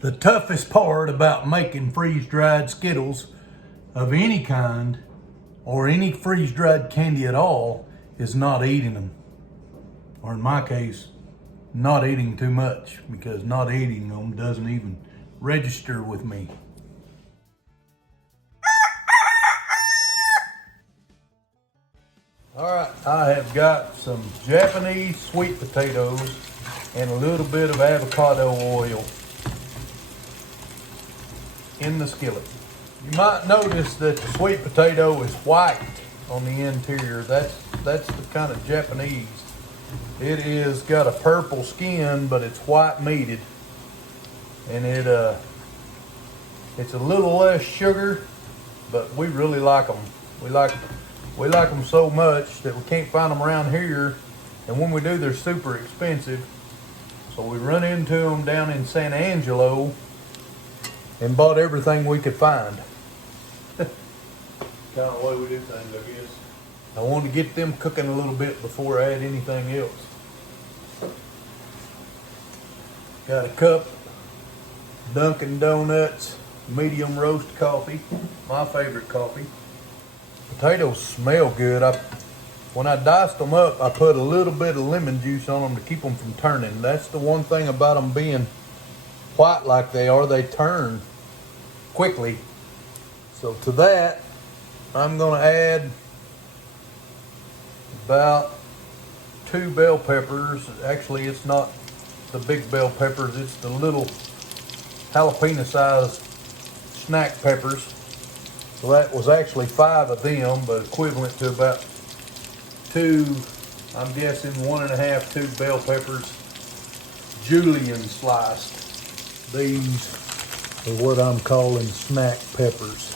The toughest part about making freeze-dried Skittles of any kind or any freeze-dried candy at all is not eating them. Or in my case, not eating too much, because not eating them doesn't even register with me. All right, I have got some Japanese sweet potatoes and a little bit of avocado oil in the skillet. You might notice that the sweet potato is white on the interior. That's the kind of Japanese. It is got a purple skin, but it's white meated, and it's a little less sugar, but we really like them. We like them so much that we can't find them around here, and when we do, they're super expensive. So we run into them down in San Angelo and bought everything we could find. Kind of the way we do things, I guess. I want to get them cooking a little bit before I add anything else. Got a cup Dunkin Donuts medium roast coffee, my favorite coffee. Potatoes smell good. When I diced them up, I put a little bit of lemon juice on them to keep them from turning. That's the one thing about them being white like they are, they turn quickly. So to that, I'm going to add about 2 bell peppers. Actually, it's not the big bell peppers, it's the little jalapeno sized snack peppers. So that was actually 5 of them, but equivalent to about 2, I'm guessing 1.5, 2 bell peppers, julienne sliced. These are what I'm calling snack peppers.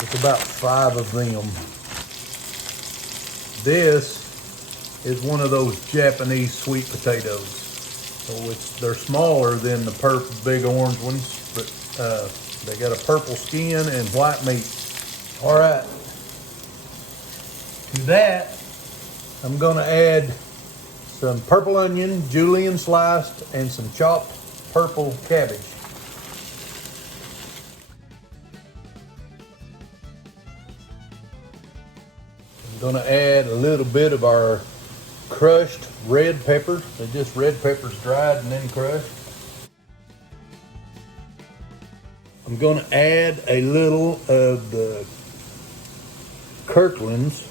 It's about 5 of them. This is one of those Japanese sweet potatoes. So they're smaller than the purple big orange ones, but they got a purple skin and white meat. All right. To that, I'm going to add some purple onion, julienne sliced, and some chopped purple cabbage. I'm going to add a little bit of our crushed red peppers. They're just red peppers dried and then crushed. I'm going to add a little of the Kirkland's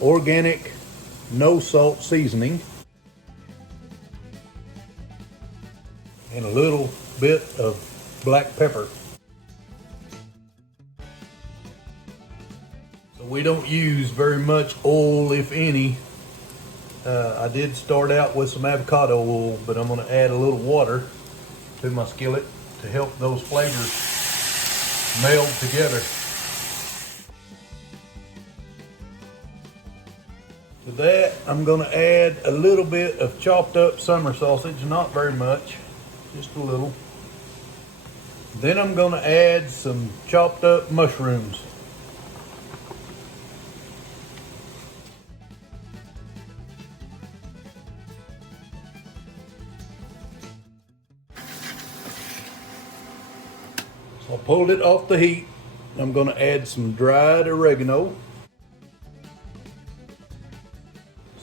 organic no salt seasoning and a little bit of black pepper. So we don't use very much oil, if any. I did start out with some avocado oil, but I'm going to add a little water to my skillet to help those flavors meld together. With that, I'm going to add a little bit of chopped up summer sausage, not very much, just a little. Then I'm going to add some chopped up mushrooms. So I pulled it off the heat. I'm going to add some dried oregano,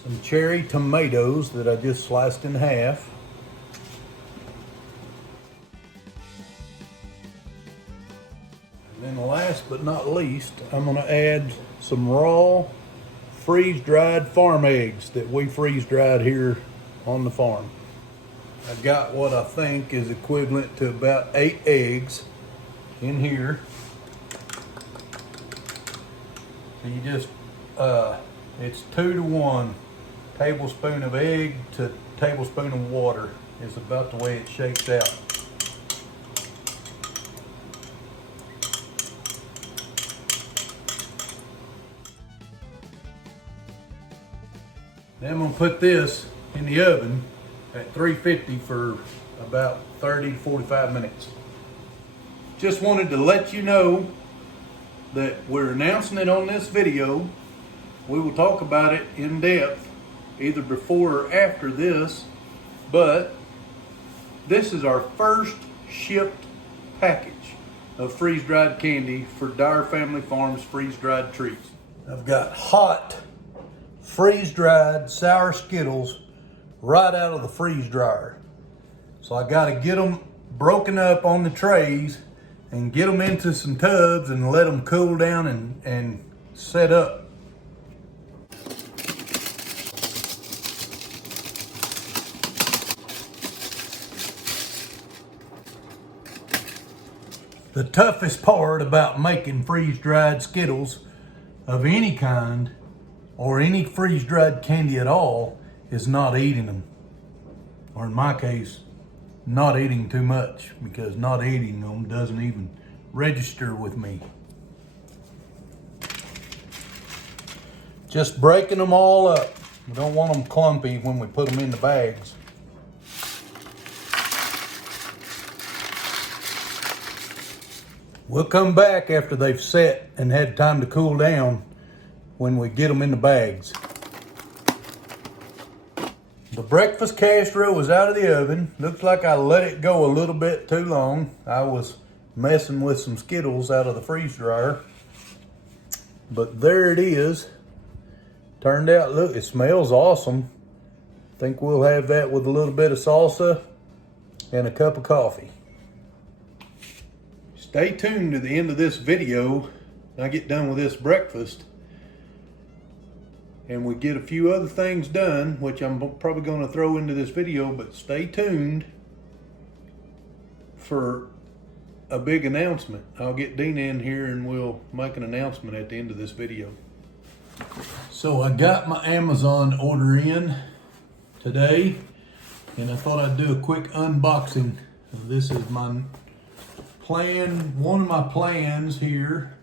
some cherry tomatoes that I just sliced in half, and then last but not least, I'm going to add some raw freeze-dried farm eggs that we freeze-dried here on the farm. I've got what I think is equivalent to about 8 eggs in here. So you just, it's 2 to 1. Tablespoon of egg to tablespoon of water is about the way it shakes out. Then I'm going to put this in the oven at 350 for about 30 to 45 minutes. Just wanted to let you know that we're announcing it on this video. We will talk about it in depth either before or after this, but this is our first shipped package of freeze-dried candy for Dyer Family Farms freeze-dried treats. I've got hot freeze-dried sour Skittles right out of the freeze dryer. So I got to get them broken up on the trays and get them into some tubs and let them cool down and set up. The toughest part about making freeze-dried Skittles of any kind or any freeze-dried candy at all is not eating them. Or in my case, not eating too much, because not eating them doesn't even register with me. Just breaking them all up. We don't want them clumpy when we put them in the bags. We'll come back after they've set and had time to cool down when we get them in the bags. The breakfast castro is out of the oven. Looks like I let it go a little bit too long. I was messing with some Skittles out of the freeze dryer. But there it is. Turned out, look, it smells awesome. Think we'll have that with a little bit of salsa and a cup of coffee. Stay tuned to the end of this video. I get done with this breakfast and we get a few other things done, which I'm probably going to throw into this video, but stay tuned for a big announcement. I'll get Dina in here and we'll make an announcement at the end of this video. So I got my Amazon order in today, and I thought I'd do a quick unboxing. This is my plan, one of my plans here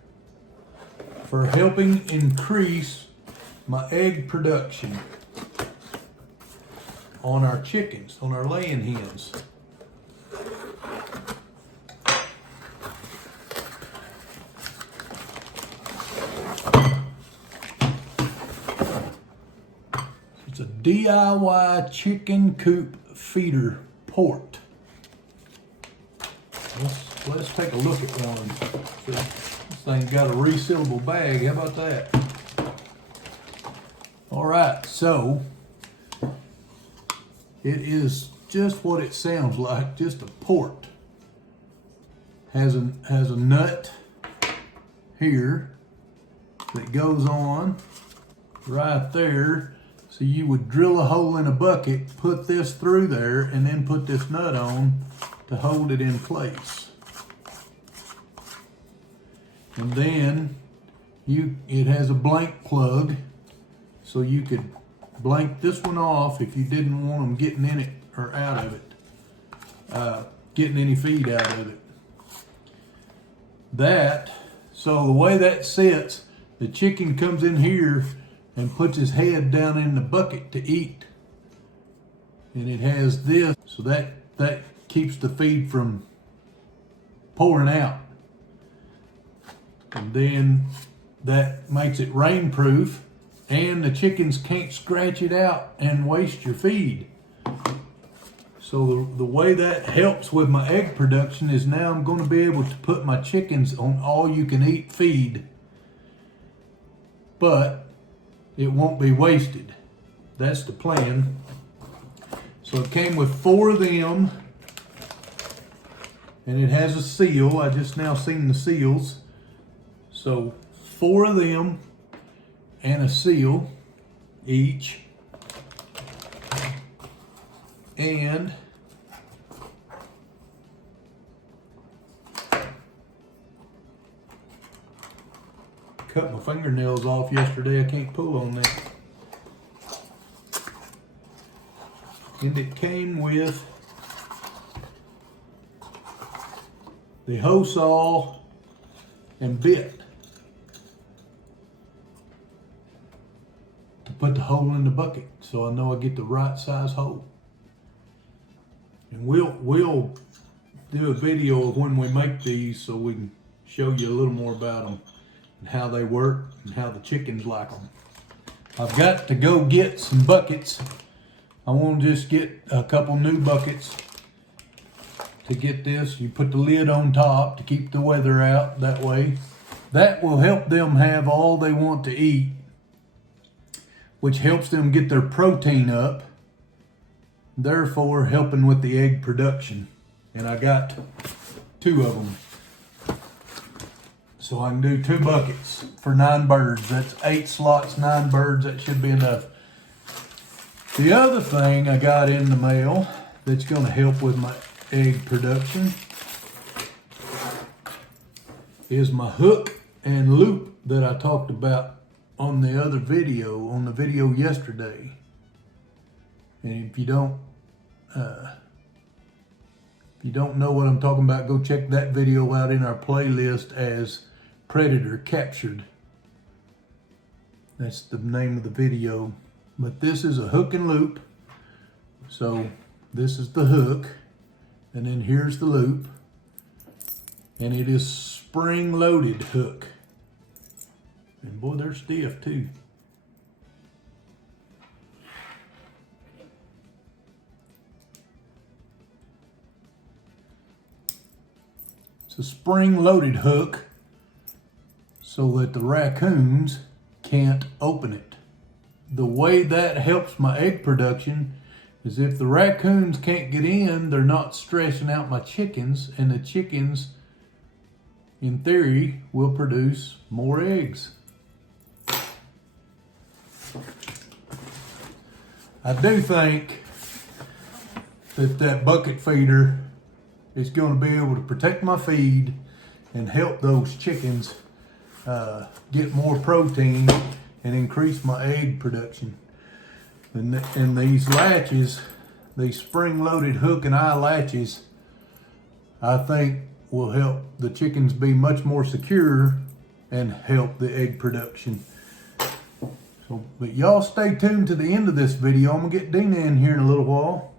for helping increase my egg production on our chickens, on our laying hens. It's a DIY chicken coop feeder port. Let's take a look at one. This thing's got a resealable bag. How about that? All right, so it is just what it sounds like, just a port. Has a nut here that goes on right there. So you would drill a hole in a bucket, put this through there, and then put this nut on to hold it in place. And then it has a blank plug, so you could blank this one off if you didn't want them getting in it or out of it, getting any feed out of it. So the way that sits, the chicken comes in here and puts his head down in the bucket to eat. And it has this, so that keeps the feed from pouring out. And then that makes it rainproof, and the chickens can't scratch it out and waste your feed. So the way that helps with my egg production is now I'm going to be able to put my chickens on all you can eat feed, but it won't be wasted. That's the plan. So it came with 4 of them, and it has a seal. I just now seen the seals. So 4 of them and a seal each. And cut my fingernails off yesterday. I can't pull on that. And it came with the hoe saw and bit to put the hole in the bucket, so I know I get the right size hole. And we'll do a video of when we make these so we can show you a little more about them and how they work and how the chickens like them. I've got to go get some buckets. I want to just get a couple new buckets to get this. You put the lid on top to keep the weather out that way. That will help them have all they want to eat, which helps them get their protein up, therefore helping with the egg production. And I got 2 of them. So I can do 2 buckets for 9 birds. That's 8 slots, 9 birds. That should be enough. The other thing I got in the mail that's going to help with my egg production is my hook and loop that I talked about on the other video, on the video yesterday. And if you don't know what I'm talking about, go check that video out in our playlist as Predator Captured. That's the name of the video. But this is a hook and loop. So this is the hook, and then here's the loop, and it is spring-loaded hook. And boy, they're stiff too. It's a spring-loaded hook so that the raccoons can't open it. The way that helps my egg production is if the raccoons can't get in, they're not stressing out my chickens, and the chickens, in theory, will produce more eggs. I do think that bucket feeder is going to be able to protect my feed and help those chickens get more protein and increase my egg production. And these latches, these spring-loaded hook and eye latches, I think will help the chickens be much more secure and help the egg production. So, but y'all stay tuned to the end of this video. I'm gonna get Dina in here in a little while,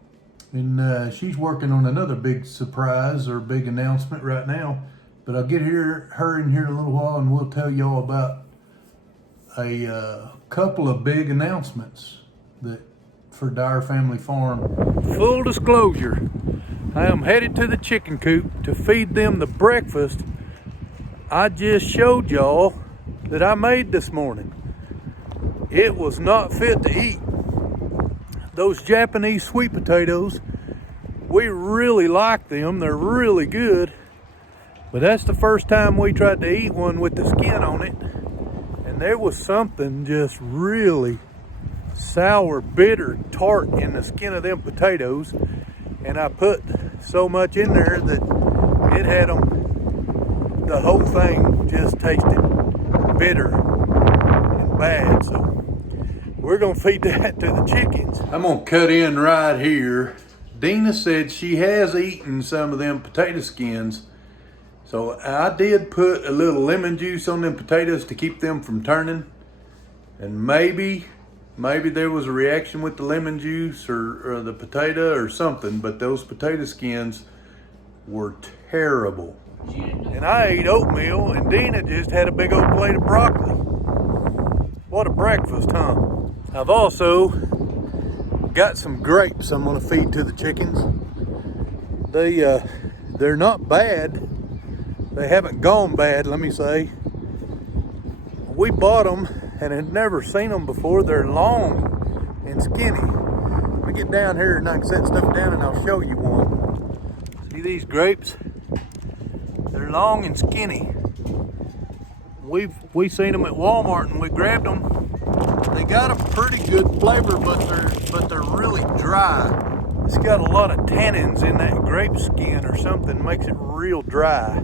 and she's working on another big surprise or big announcement right now. But I'll get her in here in a little while, and we'll tell y'all about a couple of big announcements that for Dyer Family Farm. Full disclosure, I am headed to the chicken coop to feed them the breakfast I just showed y'all that I made this morning. It was not fit to eat. Those Japanese sweet potatoes, we really like them. They're really good. But that's the first time we tried to eat one with the skin on it. And there was something just really sour, bitter, tart in the skin of them potatoes. And I put so much in there that it had them, the whole thing just tasted bitter and bad. So we're gonna feed that to the chickens. I'm gonna cut in right here. Dina said she has eaten some of them potato skins. So I did put a little lemon juice on them potatoes to keep them from turning. And maybe there was a reaction with the lemon juice or the potato or something, but those potato skins were terrible. And I ate oatmeal, and Dina just had a big old plate of broccoli. What a breakfast, huh? I've also got some grapes I'm gonna feed to the chickens. They're not bad. They haven't gone bad, let me say. We bought them and had never seen them before. They're long and skinny. Let me get down here and I can set stuff down and I'll show you one. See these grapes? They're long and skinny. We seen them at Walmart and we grabbed them. They got a pretty good flavor, but they're really dry. It's got a lot of tannins in that grape skin or something, makes it real dry.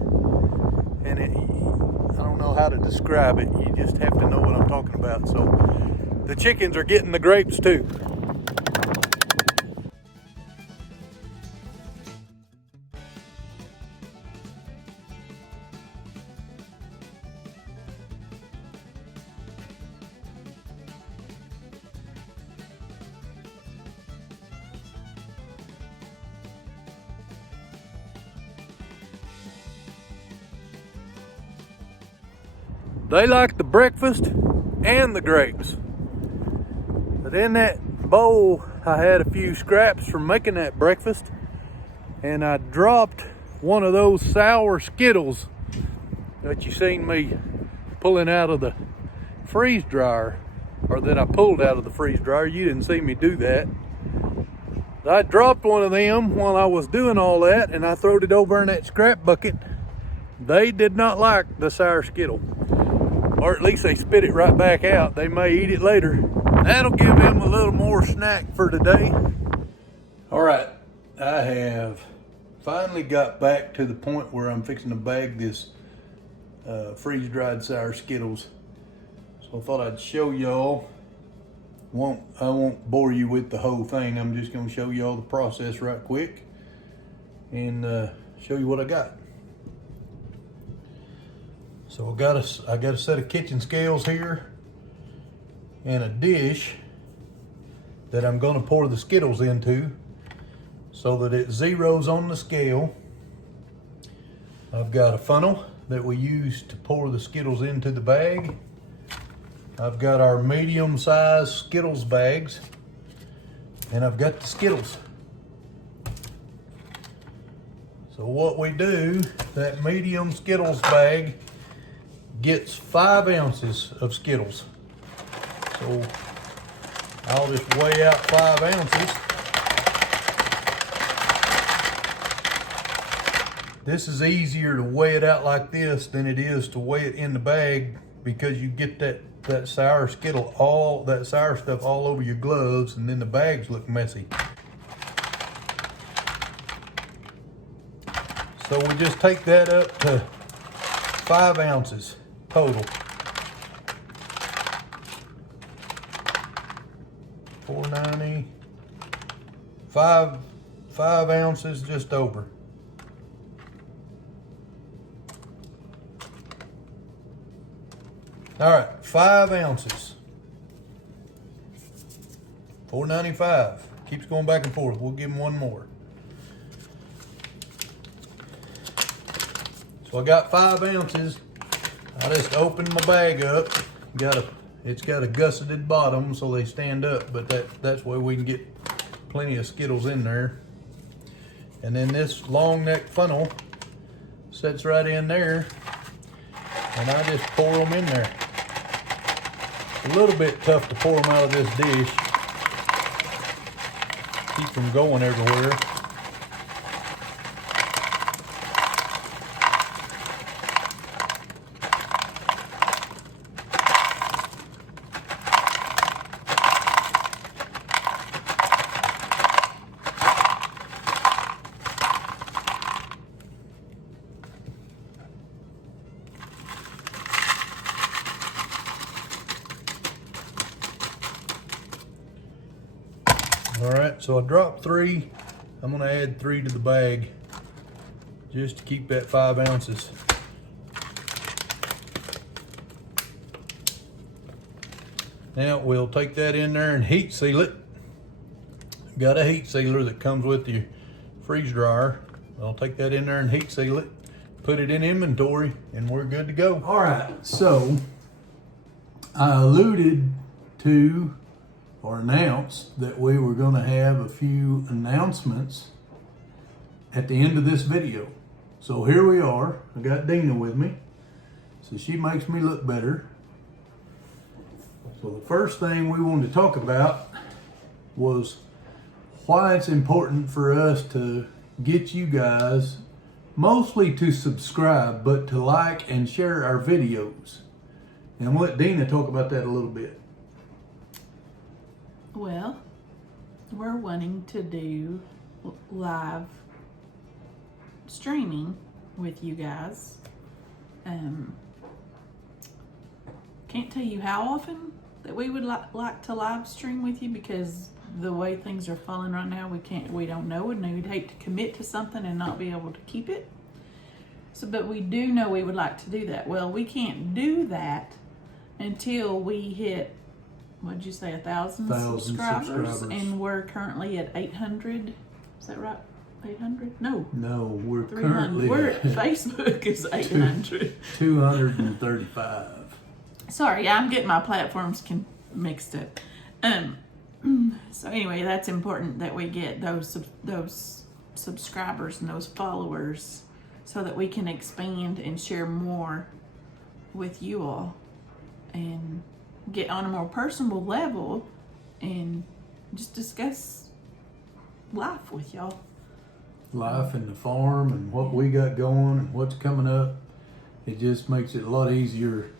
And I don't know how to describe it. You just have to know what I'm talking about. So the chickens are getting the grapes too. They like the breakfast and the grapes. But in that bowl, I had a few scraps from making that breakfast. and I dropped one of those sour Skittles that you seen me pulling out of the freeze dryer, or that I pulled out of the freeze dryer. You didn't see me do that. I dropped one of them while I was doing all that, and I throwed it over in that scrap bucket. They did not like the sour Skittle, or at least they spit it right back out. They may eat it later. That'll give them a little more snack for today. All right, I have finally got back to the point where I'm fixing to bag this freeze-dried sour Skittles. So I thought I'd show y'all. I won't bore you with the whole thing. I'm just gonna show y'all the process right quick and show you what I got. So I got a set of kitchen scales here and a dish that I'm gonna pour the Skittles into so that it zeros on the scale. I've got a funnel that we use to pour the Skittles into the bag. I've got our medium-sized Skittles bags, and I've got the Skittles. So what we do, that medium Skittles bag gets 5 ounces of Skittles. So I'll just weigh out 5 ounces. This is easier to weigh it out like this than it is to weigh it in the bag, because you get that sour Skittle, that sour stuff all over your gloves, and then the bags look messy. So we just take that up to 5 ounces total. 490, 5 ounces just over. All right, 5 ounces. 495. Keeps going back and forth. We'll give him one more. So I got 5 ounces. I just opened my bag up. It's got a gusseted bottom so they stand up, but that's where we can get plenty of Skittles in there. And then this long neck funnel sits right in there, and I just pour them in there. A little bit tough to pour them out of this dish. Keep them going everywhere. All right, so I dropped 3. I'm gonna add 3 to the bag just to keep that 5 ounces. Now we'll take that in there and heat seal it. Got a heat sealer that comes with your freeze dryer. I'll take that in there and heat seal it, put it in inventory, and we're good to go. All right, so I alluded to or announced that we were going to have a few announcements at the end of this video. So here we are. I got Dina with me, so she makes me look better. So the first thing we wanted to talk about was why it's important for us to get you guys mostly to subscribe, but to like and share our videos. And I'm gonna let Dina talk about that a little bit. Well, we're wanting to do live streaming with you guys. Can't tell you how often that we would like to live stream with you, because the way things are falling right now, we don't know, and we'd hate to commit to something and not be able to keep it. So, but we do know we would like to do that. Well, we can't do that until we hit, what'd you say, 1,000 subscribers? And we're currently at 800. Is that right? 800? No, we're currently Facebook is 800. 235. Sorry, I'm getting my platforms mixed up. So anyway, that's important that we get those subscribers and those followers so that we can expand and share more with you all and get on a more personal level and just discuss life with y'all. Life and the farm and what we got going and what's coming up. It just makes it a lot easier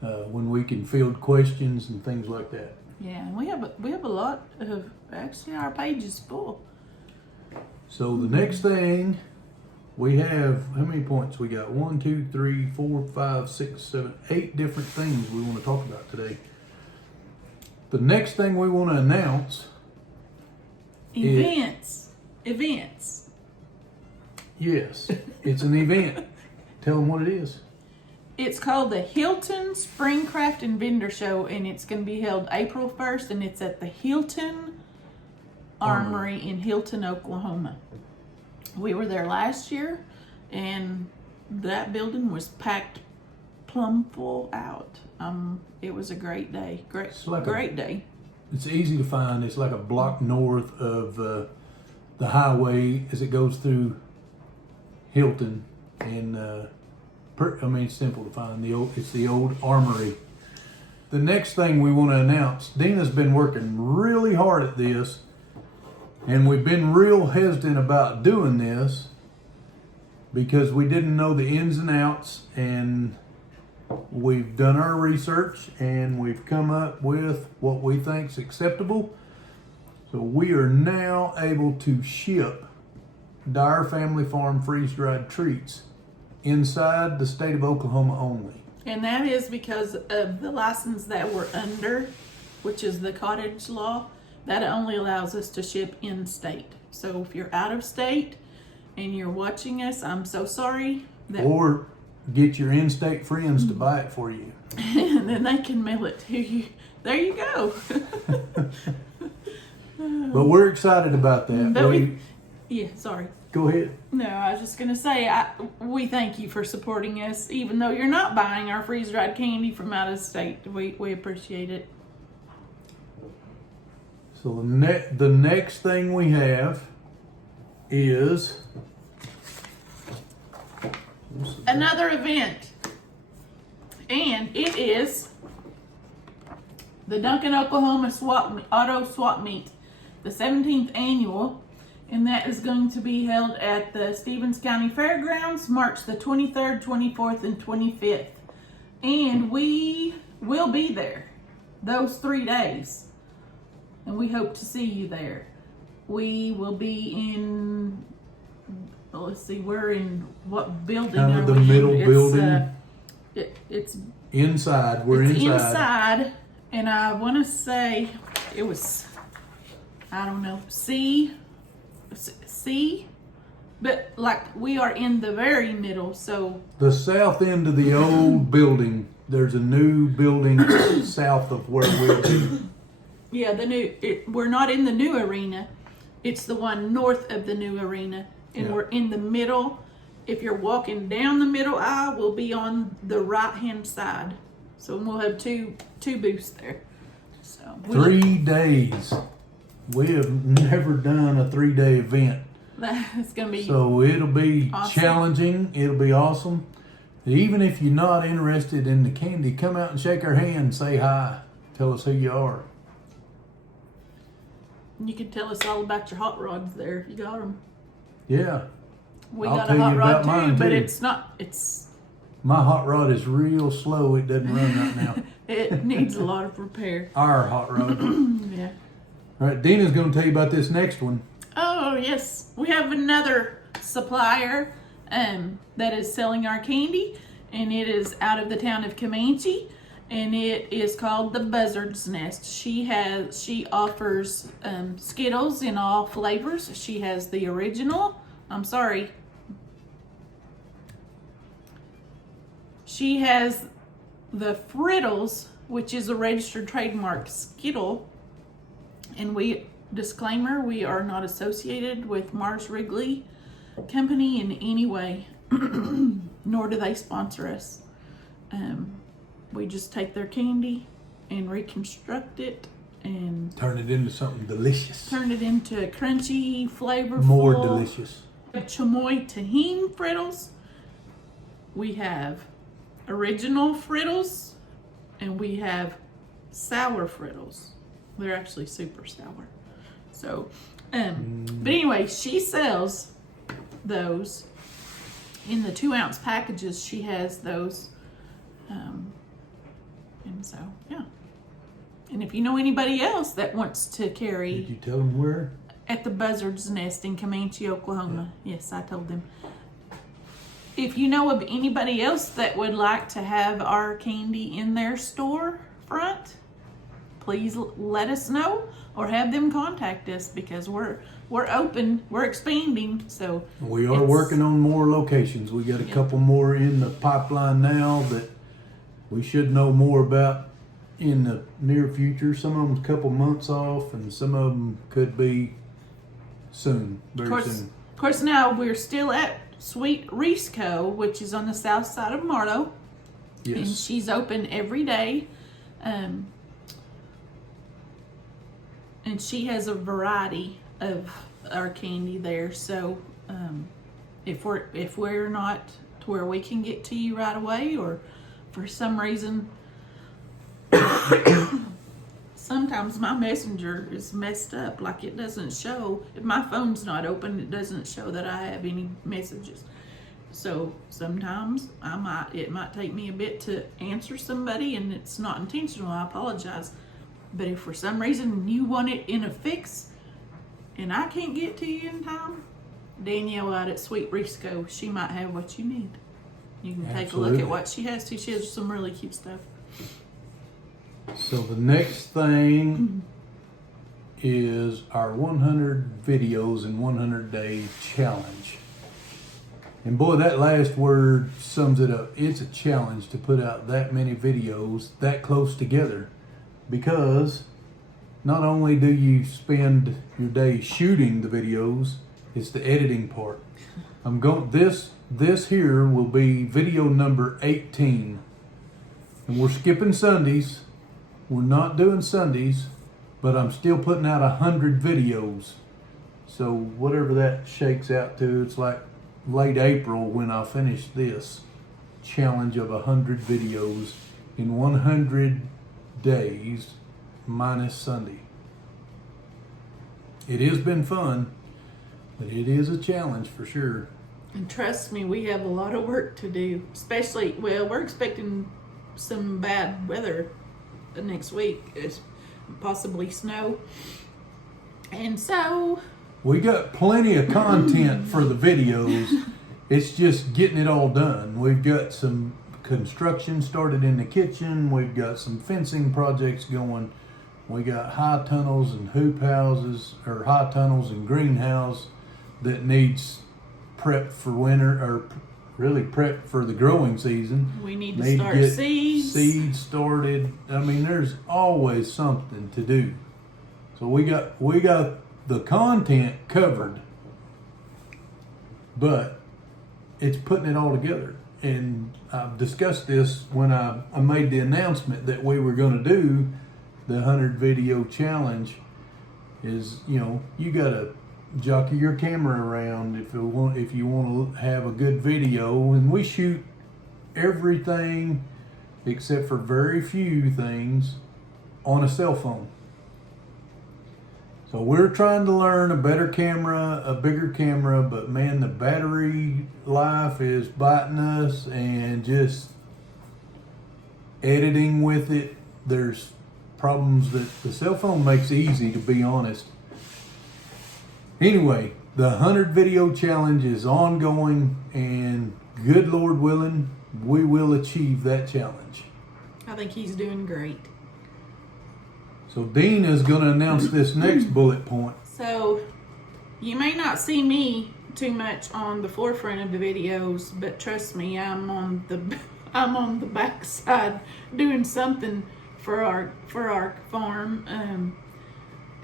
when we can field questions and things like that. Yeah, and we have a lot of, actually our page is full. So the next thing we have, how many points we got? 1, 2, 3, 4, 5, 6, 7, 8 different things we want to talk about today. The next thing we want to announce Events. Yes, it's an event. Tell them what it is. It's called the Hilton Spring Craft and Vendor Show, and it's going to be held April 1st, and it's at the Hilton Armory in Hilton, Oklahoma. We were there last year, and that building was packed plumb full out. It was a great day. Great day. It's easy to find. It's like a block north of the highway as it goes through Hilton, and it's simple to find. It's the old armory. The next thing we want to announce, Dina's been working really hard at this, and we've been real hesitant about doing this because we didn't know the ins and outs, and we've done our research and we've come up with what we think is acceptable. So we are now able to ship Dyer Family Farm freeze-dried treats inside the state of Oklahoma only. And that is because of the license that we're under, which is the cottage law. That only allows us to ship in state. So if you're out of state and you're watching us, I'm so sorry. Or get your in-state friends to buy it for you. And then they can mail it to you. There you go. But we're excited about that. Yeah, sorry. Go ahead. No, I was just going to say, we thank you for supporting us, even though you're not buying our freeze-dried candy from out of state. We appreciate it. So the next thing we have is another event, and it is the Dunkin, Oklahoma Auto Swap Meet, the 17th annual, and that is going to be held at the Stevens County Fairgrounds, March the 23rd, 24th, and 25th. And we will be there those 3 days, and we hope to see you there. We will be in, let's see, we're in what building? Kind of the middle building. It's inside. We're inside, and I want to say it was, I don't know, C, but like we are in the very middle. So the south end of the old building. There's a new building south of where we'll be. Yeah, we're not in the new arena. It's the one north of the new arena, and we're in the middle. If you're walking down the middle aisle, we'll be on the right-hand side. So we'll have two booths there. So 3 days. We have never done a 3-day event. That's gonna be so it'll be awesome. Challenging. It'll be awesome. Even if you're not interested in the candy, come out and shake our hand and say hi. Tell us who you are. You can tell us all about your hot rods there if you got them. Yeah. We I'll got tell a hot you rod about too, mine, but too. it's My hot rod is real slow. It doesn't run right now. it needs a lot of repair. Our hot rod. Yeah. All right, Dina's going to tell you about this next one. Oh yes, we have another supplier that is selling our candy, and it is out of the town of Comanche, and it is called the Buzzards Nest. She offers Skittles in all flavors. She has the original. She has the frittles, which is a registered trademark Skittle, and we are not associated with Mars Wrigley Company in any way, nor do they sponsor us. We just take their candy and reconstruct it and turn it into something delicious. turn it into crunchy, flavorful. More delicious. Chamoy tahini frittles. We have original frittles, and we have sour frittles. They're actually super sour. So, but anyway, she sells those in the 2-ounce packages. She has those, and so yeah. And if you know anybody else that wants to carry, Did you tell them where? at the Buzzards Nest in Comanche, Oklahoma. Yes, I told them. If you know of anybody else that would like to have our candy in their store front, please let us know or have them contact us, because we're open, we're expanding. So We are working on more locations. We got a couple more in the pipeline now that we should know more about in the near future. Some of them's a couple months off, and some of them could be soon, very soon. Of course, now we're still at Sweet Risco, which is on the south side of Marlow. And Yes. she's open every day. And she has a variety of our candy there. So if we're not to where we can get to you right away, or for some reason sometimes my messenger is messed up, like it doesn't show. If my phone's not open, it doesn't show that I have any messages. So sometimes it might take me a bit to answer somebody, and it's not intentional. I apologize. But if for some reason you want it in a fix and I can't get to you in time, Danielle out at Sweet Risco, she might have what you need. You can take a look Absolutely. at what she has too. She has some really cute stuff. So the next thing is our 100 videos in 100 day challenge. And boy, that last word sums it up. It's a challenge to put out that many videos that close together, because not only do you spend your day shooting the videos, it's the editing part. This here will be video number 18. And we're skipping Sundays. We're not doing Sundays, but I'm still putting out 100 videos. So whatever that shakes out to, it's like late April when I finish this challenge of 100 videos in 100 days minus Sunday. It has been fun, but it is a challenge for sure. And trust me, we have a lot of work to do. Especially, we're expecting some bad weather next week, possibly snow. And so We got plenty of content for the videos. It's just getting it all done. We've got some construction started in the kitchen. We've got some fencing projects going. We got high tunnels and hoop houses, or high tunnels and greenhouse that needs prep for winter, or really prep for the growing season. we need to start seeds. Seeds started. I mean, there's always something to do. So we got the content covered, but it's putting it all together. And I've discussed this when I made the announcement that we were going to do the 100 video challenge. Is, you got to jockey your camera around if you want to have a good video. And we shoot everything except for very few things on a cell phone. So we're trying to learn a better camera, a bigger camera, but man, the battery life is biting us, and just editing with it, there's problems that the cell phone makes easy, to be honest. Anyway, the 100 video challenge is ongoing, and good Lord willing, we will achieve that challenge. I think he's doing great. So Dean is going to announce this next bullet point. So you may not see me too much on the forefront of the videos, but trust me, I'm on the backside doing something for our farm.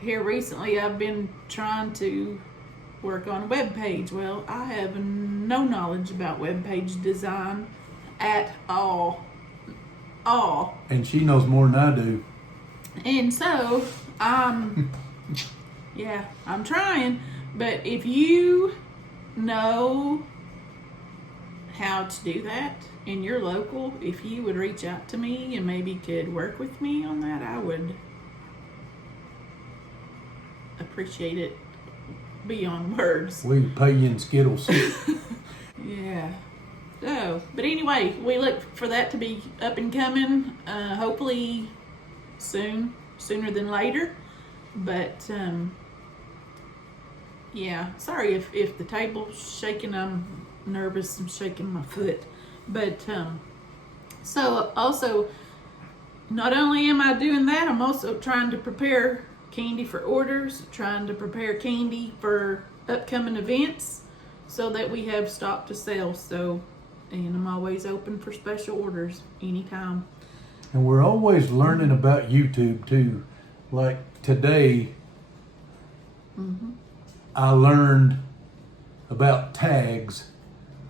Here recently, I've been trying to work on a web page. Well, I have no knowledge about web page design at all. And she knows more than I do. And so Yeah, I'm trying. But if you know how to do that in your local, if you would reach out to me and maybe could work with me on that, I would appreciate it beyond words. We can pay you in Skittles. Yeah. So, but anyway, we look for that to be up and coming, hopefully sooner than later. But, yeah, sorry if the table's shaking, I'm nervous, I'm shaking my foot. But, so also, not only am I doing that, I'm also trying to prepare candy for orders, trying to prepare candy for upcoming events so that we have stock to sell. So, and I'm always open for special orders anytime. And we're always learning about YouTube too. Like today, I learned about tags.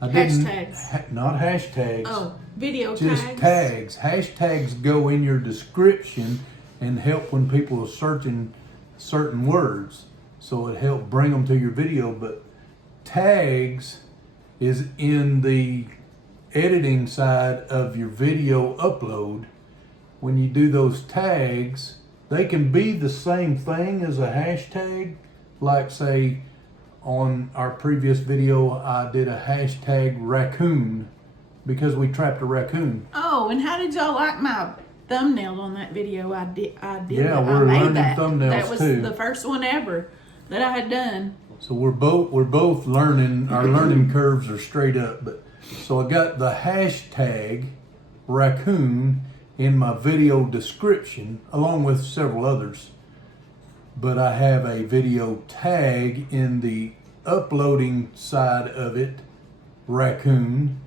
Hashtags. Not hashtags. Oh, video just tags. Hashtags go in your description and help when people are searching certain words. So it helps bring them to your video. But tags is in the editing side of your video upload. When you do those tags, they can be the same thing as a hashtag. Like say on our previous video, I did a hashtag raccoon because we trapped a raccoon. Oh, and how did y'all like my thumbnail on that video? I did. Yeah, I we're made learning that. thumbnails That was too. the first one ever that I had done. So we're both learning. Our learning curves are straight up. But so I got the hashtag raccoon in my video description along with several others. But I have a video tag in the uploading side of it, raccoon.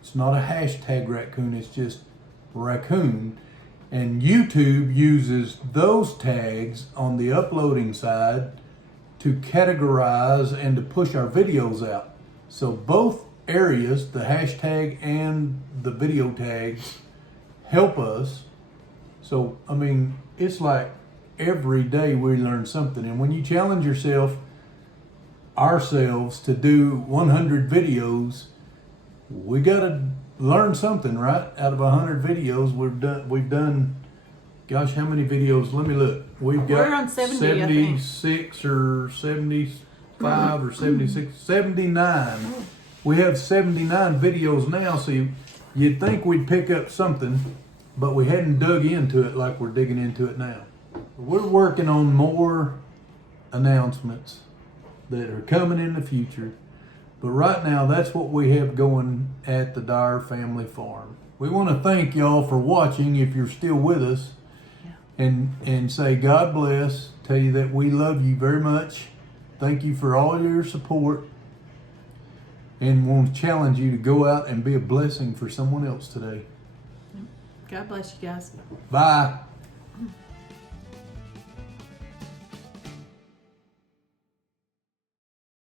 It's not a hashtag raccoon, it's just raccoon. And YouTube uses those tags on the uploading side to categorize and to push our videos out. So both areas, the hashtag and the video tags, help us. So, I mean, it's like every day we learn something. And when you challenge ourselves to do 100 videos, we got to learn something, right? Out of 100 videos, we've done, gosh, how many videos? Let me look. We're on 70, 76 or 75 or 76, 79. We have 79 videos now, so you'd think we'd pick up something, but we hadn't dug into it like we're digging into it now. We're working on more announcements that are coming in the future. But right now, that's what we have going at the Dyer Family Farm. We want to thank y'all for watching if you're still with us. And say God bless, tell you that we love you very much. Thank you for all your support. And want to challenge you to go out and be a blessing for someone else today. God bless you guys. Bye.